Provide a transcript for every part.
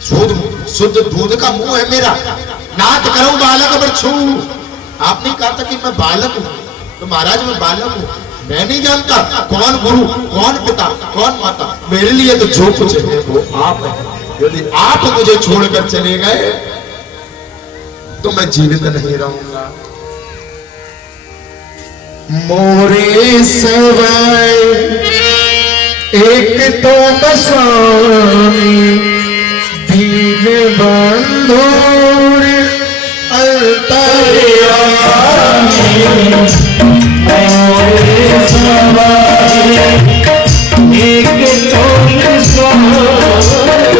शुद्ध दूध का मुंह है मेरा, नाथ करूं बालक बरछू। आपने कहा था कि मैं बालक हूं, तो महाराज मैं बालक हूं, मैं नहीं जानता कौन गुरु, कौन पिता, कौन माता। मेरे लिए तो जो कुछ है वो आप है। यदि आप मुझे छोड़कर चले गए तो मैं जीवित नहीं रहूंगा। मोरे सवाय एक तो बसानी दीन बंधु अंतर्यामी। मोरे सवाय एक तो बसानी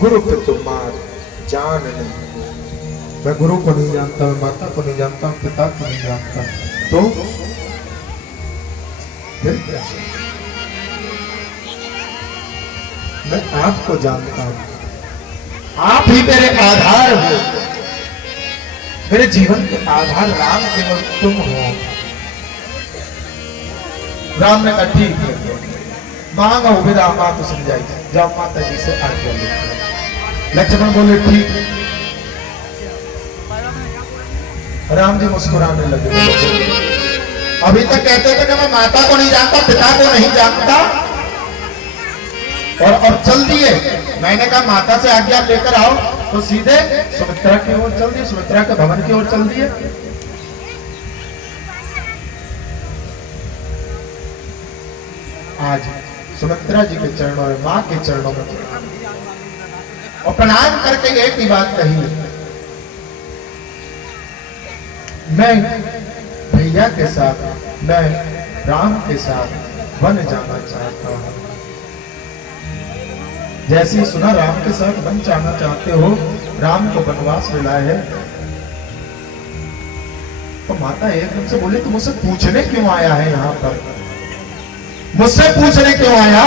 गुरु पे तुम जान नहीं। मैं गुरु को नहीं जानता, मैं माता को नहीं जानता, पिता को नहीं जानता, तो फिर क्या? मैं आपको जानता हूं, आप ही मेरे आधार हो। मेरे जीवन के आधार राम केवल तुम हो। राम ने कहा ठीक है, मांगा विदा मां तो समझाई, जाओ माता जी से आज्ञा लो। लक्ष्मण बोले ठीक। राम जी मुस्कुराने लगे। अभी तक कहते थे कि मैं माता को नहीं जानता, पिता को नहीं जानता, और अब चल दिए। मैंने कहा माता से आज्ञा लेकर आओ, तो सीधे सुमित्रा की ओर चल दिए, सुमित्रा के भवन की ओर चल दिए। आज सुमित्रा जी के चरणों में, मां के चरणों में और प्रणाम करके एक ही बात कही, मैं भैया के साथ, मैं राम के साथ वन जाना चाहता हूं। जैसे ही सुना राम के साथ वन जाना चाहते हो, राम को वनवास मिला है, तो माता एकदम से बोले तुम मुझसे पूछने क्यों आया है यहां पर? मुझसे पूछने क्यों आया?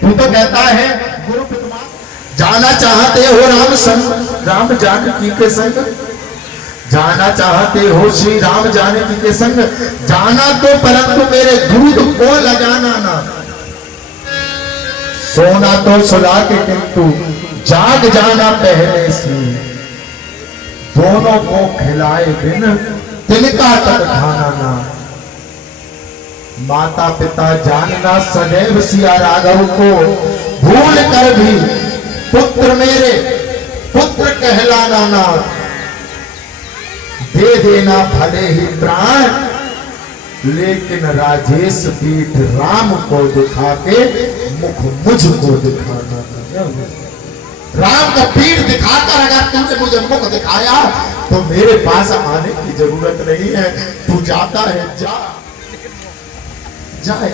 तू तो कहता है गुरु पिता जाना चाहते हो राम संग, राम जानकी के संग जाना चाहते हो, श्री राम जानकी के संग जाना, तो परंतु मेरे दूध को लगाना ना। सोना तो सुला के किंतु जाग जाना पहले से, दोनों को खिलाए बिन तिनका तक खाना ना। माता पिता जानना सदैव सिया राघव को, भूल कर भी पुत्र मेरे पुत्र कहलाना ना। दे देना भले ही प्राण, लेकिन राजेश पीठ राम को दिखा के मुख मुझको दिखाना। राम का पीठ दिखाकर अगर तुमने मुझे मुख दिखाया तो मेरे पास आने की जरूरत नहीं है। तू जाता है जा, जाए,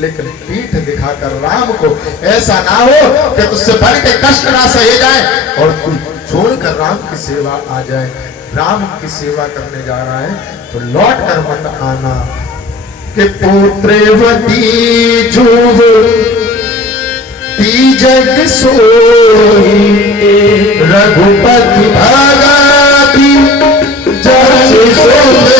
लेकिन पीठ दिखाकर राम को ऐसा ना हो कि तुझसे बढ़ के कष्ट ना सहे जाए और तू छोड़कर राम की सेवा आ जाए। राम की सेवा करने जा रहा है तो लौट कर मत आना कि पुत्रवती जुग जग सोई, रघुपति भगति जग सोई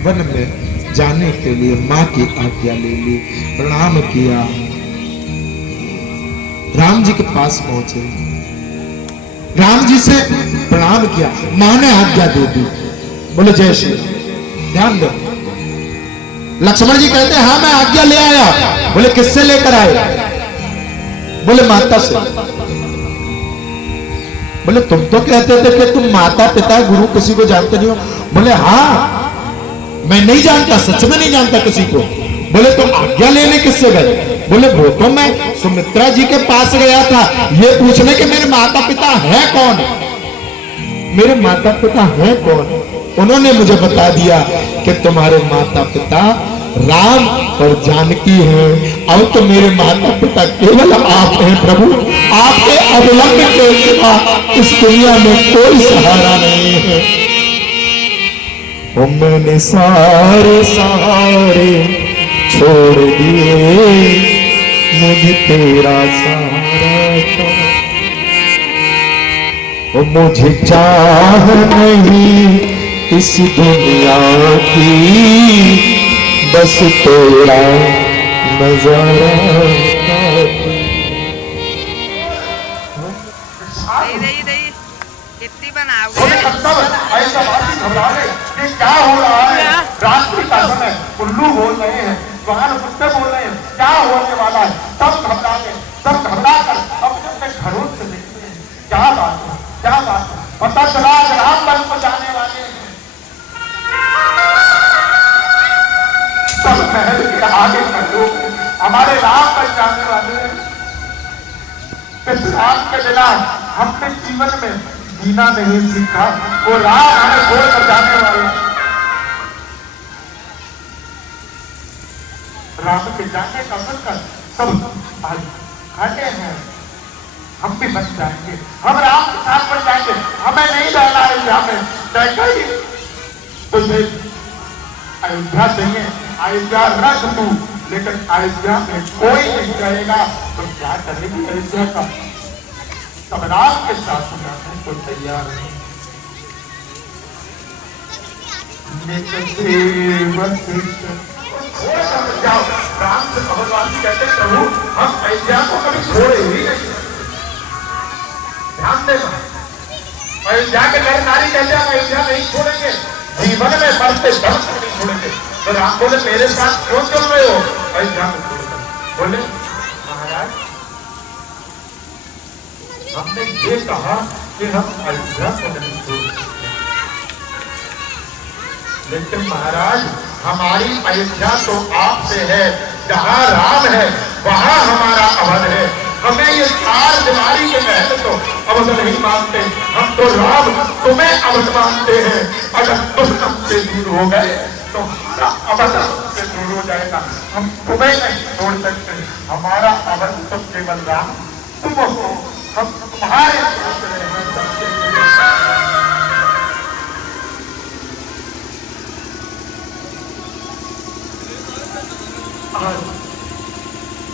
वन में जाने के लिए मां की आज्ञा ले ली, प्रणाम किया, राम जी के पास पहुंचे, राम जी से प्रणाम किया, मां ने आज्ञा दे दी। बोले जय श्री राम। ध्यान दो, लक्ष्मण जी कहते हैं हाँ मैं आज्ञा ले आया। बोले किससे लेकर आए? बोले माता से। बोले तुम तो कहते थे कि तुम माता पिता गुरु किसी को जानते नहीं हो। बोले हाँ मैं नहीं जानता, सच में नहीं जानता किसी को। बोले तो आज्ञा लेने किससे गए? बोले वो तो मैं सुमित्रा जी के पास गया था ये पूछने के मेरे माता पिता है कौन, मेरे माता पिता है कौन। उन्होंने मुझे बता दिया कि तुम्हारे माता पिता राम और जानकी हैं। अब तो मेरे माता पिता केवल आप हैं प्रभु, आपके अवलंब के सिवा इस दुनिया में कोई सहारा नहीं है। और मैंने सारे सहारे छोड़ दिए, मुझे तेरा सहारा था। और मुझे चाह नहीं इस दुनिया की, बस तेरा नजारा कितनी बनाओगे? ऐसा बात ही घबरा गए कि क्या हो रहा है। रात्रि का समय, उल्लू बोल रहे हैं, वाहन कुत्ते बोल रहे हैं, क्या होने वाला है। सब घबरा गए, सब घबरा कर अपने घरों से निकले हैं। क्या बात है, क्या बात है। पता चला राम वन को जाने वाले हैं। सब महल के आगे का लोग हमारे राम पर जाने वाले हैं। इस राम के बिना हमने जीवन में जीना नहीं सीखा, वो राम हमें छोड़ कर जाने वाले हैं। राम के जाने का सुनकर सब आज खड़े हैं। हम भी बच जाएंगे, हम राम के साथ बच जाएंगे, हमें नहीं रहना है यहाँ में। तुझे अयोध्या चाहिए, अयोध्या रख तू, लेकिन अयोध्या में कोई नहीं रहेगा। तो क्या करेगी अयोध्या का? सब राम के साथ जाने को तैयार है। जाओ, राम से भगवान कहते प्रभु हम अयोध्या को कभी छोड़े ही नहीं। ध्यान देना, अयोध्या के नर नारी कहते हैं अयोध्या नहीं छोड़ेंगे, जीवन में मरते दम तक नहीं छोड़ेंगे। तो राम बोले मेरे साथ क्यों चल रहे हो अयोध्या को छोड़कर? बोले महाराज हमने ये कहा कि हम अयोध्या को नहीं छोड़ सकते, लेकिन महाराज हमारी अयोध्या तो आपसे है। जहाँ राम है वहाँ हमारा अवध है। हमें ये चार दीवारी के महल तो अवध नहीं मानते, हम तो राम तुम्हें अवध मानते हैं। अगर तुम हमसे दूर हो गए तो हमारा अवध से दूर हो जाएगा। हम तुम्हें नहीं छोड़ सकते, हमारा अवध तो केवल राम तुम हो, हम तुम्हारे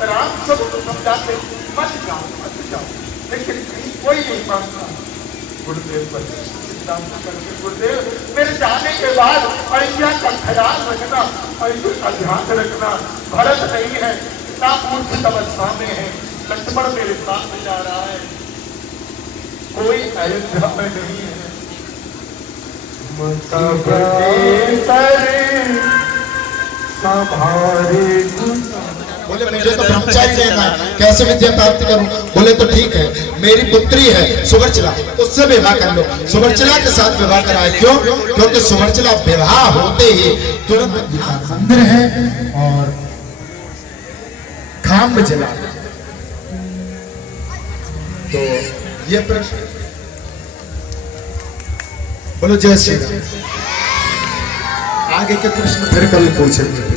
राम सबको समझाते मत जाओ, लेकिन कोई नहीं मानता। गुरुदेव पर करके गुरुदेव मेरे जाने के बाद अयोध्या का ख्याल रखना, अयोध्या का ध्यान रखना। भरत नहीं है, पिता मूर्ख अवस्था में है, लक्ष्मण मेरे साथ जा रहा है, कोई अयोध्या में नहीं है। बोले मुझे तो ब्रह्मचारी रहना है, कैसे विद्या प्राप्त करूं? बोले तो ठीक है, मेरी पुत्री है सुवर्चला, उससे विवाह कर लो। सुवर्चला के साथ विवाह कराए। क्यों? क्योंकि सुवर्चला विवाह होते ही तुरंत मंदिर है और खाम्ब जला। तो ये प्रश्न बोलो जय श्री राम। आगे के प्रश्न फिर कल पूछेंगे।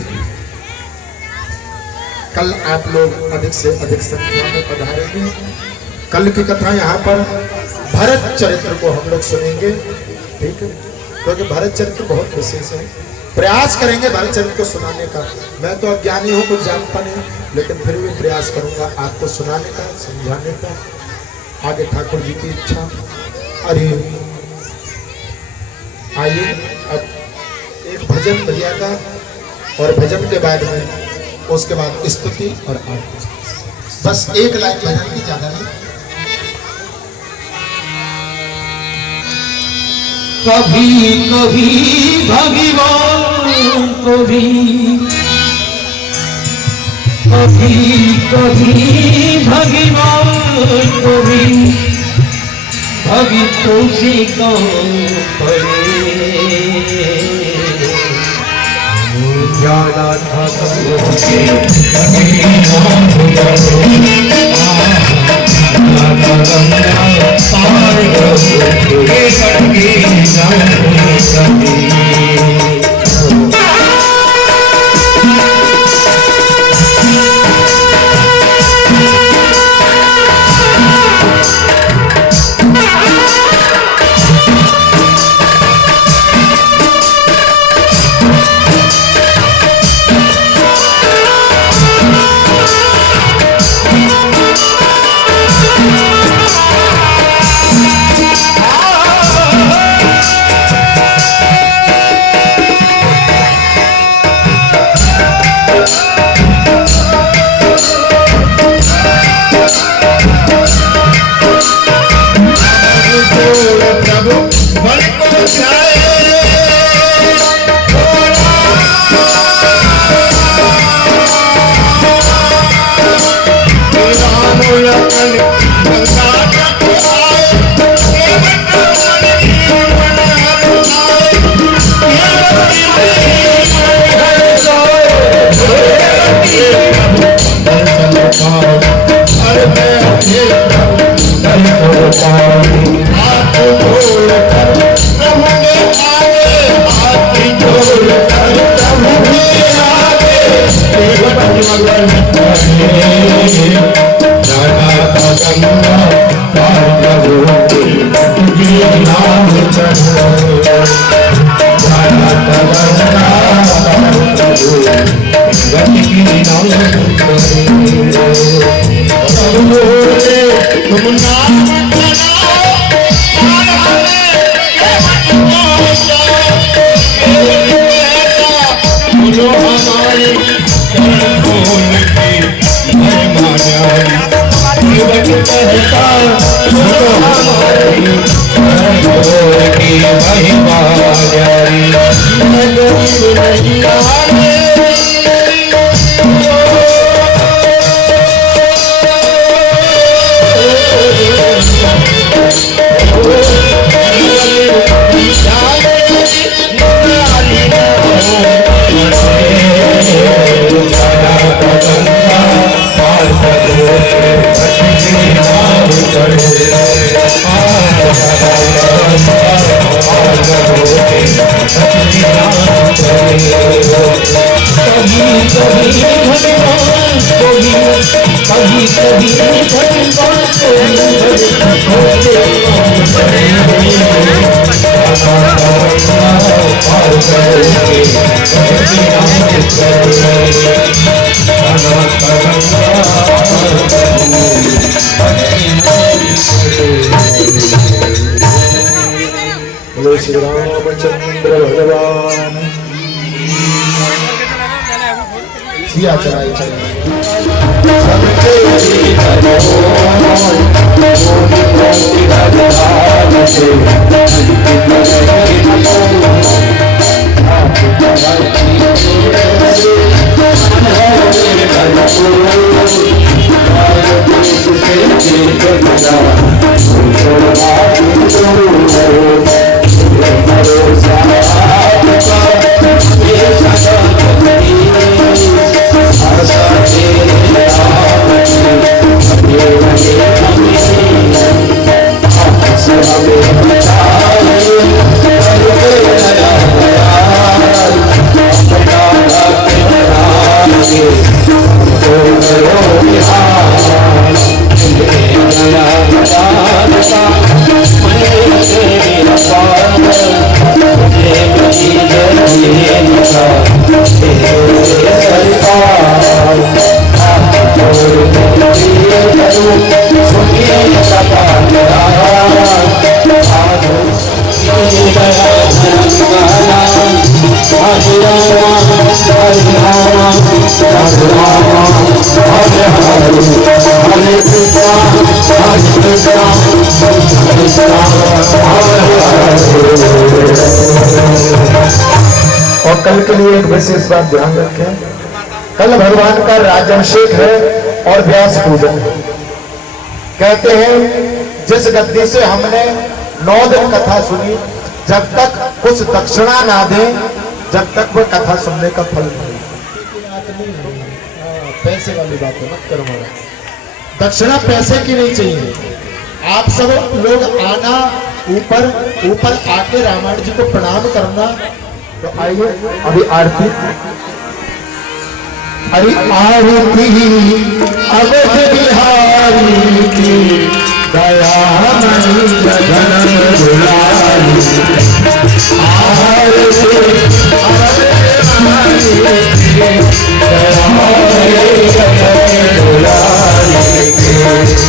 कल आप लोग अधिक से अधिक संख्या में पधारेंगे। कल की कथा यहाँ पर भरत चरित्र को हम लोग सुनेंगे, ठीक है? क्योंकि भरत चरित्र बहुत विशेष है। प्रयास करेंगे भरत चरित्र को सुनाने का। मैं तो अज्ञानी हूँ, कुछ जानता नहीं, लेकिन फिर भी प्रयास करूंगा आपको सुनाने का, समझाने का। आगे ठाकुर जी की इच्छा। अरे आइए अब एक भजन भैया का, और भजन के बाद में उसके बाद स्तुति और आरती। बस एक लाइन भजन की, ज्यादा नहीं। कभी कभी भगवान को भी, कभी कभी भगवान को भी भक्तों से कौन पड़े। जाना था श्री रामचंद्र भगवान सिया चढ़ाई और कल के लिए एक विशेष बात ध्यान रखें, कल भगवान का राजाभिषेक है और व्यास पूजन है। कहते हैं जिस गद्दी से हमने 9 दिन कथा सुनी, जब तक कुछ दक्षिणा ना दें, जब तक वह कथा सुनने का फल नहीं। बात नहीं है। हाँ, पैसे वाली बात है, मत करो महाराज। दक्षिणा पैसे की नहीं चाहिए। आप सब लोग आना, ऊपर ऊपर आके रामायण जी को प्रणाम करना। तो आइए अभी आरती, अरे आरती अवध बिहारी की दया मणि जगन दुलारी। आरती अवध बिहारी की दया मणि जगन दुलारी।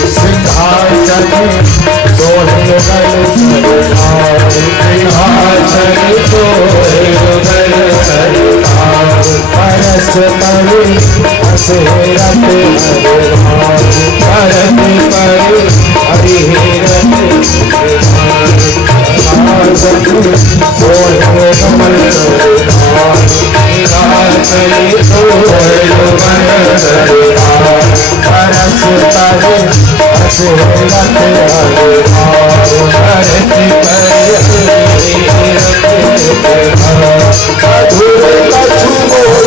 सिंहासन सोहे गल सरकार, सिंहासन सोहे गल सरकार। परस परि असेरत हरिभार, परस परि हरिहरत हरिभार। सिंहासन सोहे कमल सरकार, सिंहासन सोहे कमल सरकार। परस परि असेरत हरिभार, परस परि हरिहरत हरिभार। अधूरे कछु बोल,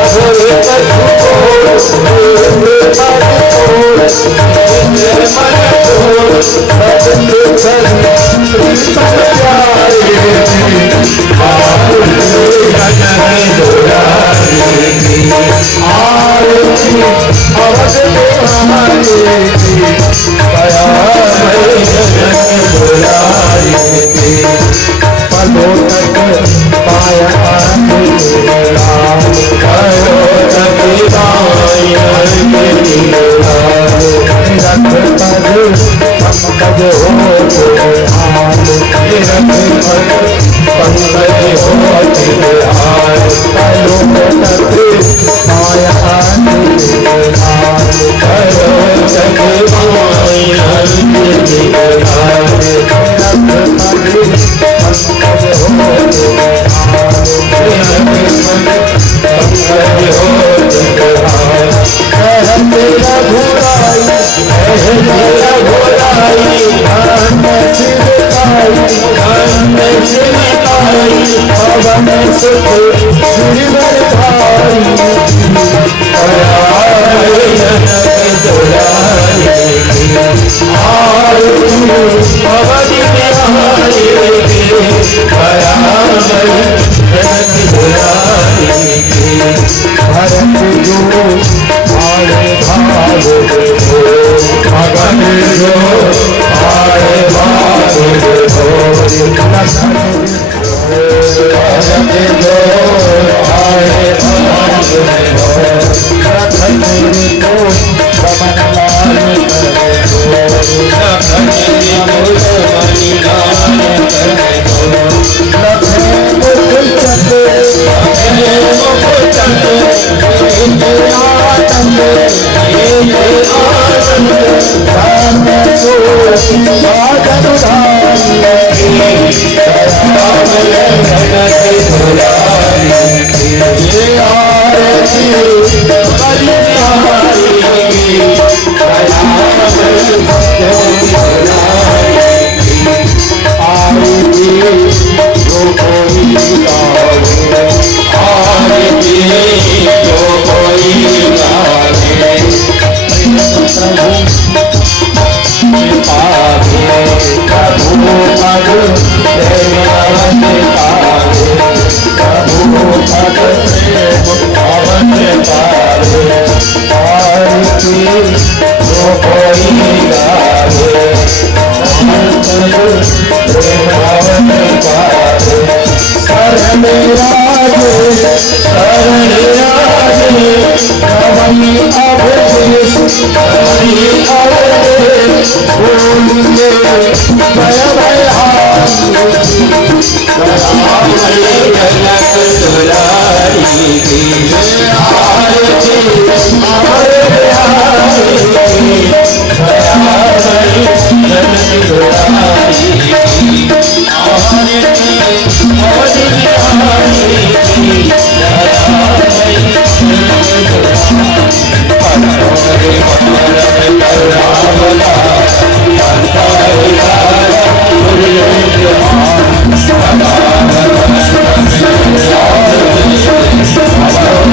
अधूरे कछु बोल, मन तोड़, मन तोड़, बदले कभी श्रीमन प्यारे। आरती जगन दुलारी की, आरती अवध बिहारी की दया मणि जगन दुलारी की। पलोतक पाया लाल, पलोतक पाया लाल। रख पर पंकज हो हाल, रख पर पंकज हो हाल। पलोतक पाया लाल, पलोतक पाया लाल।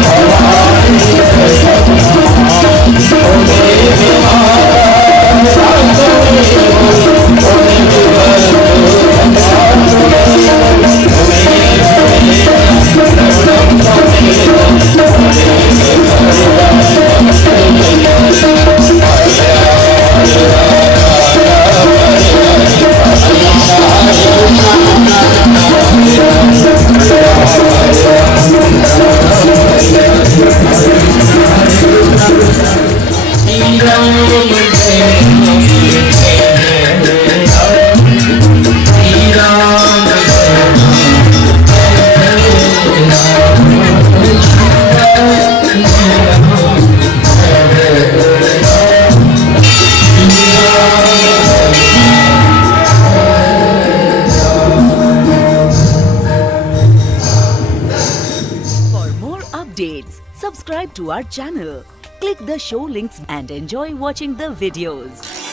भगवान For more updates, subscribe to our channel, click the show links and enjoy watching the videos.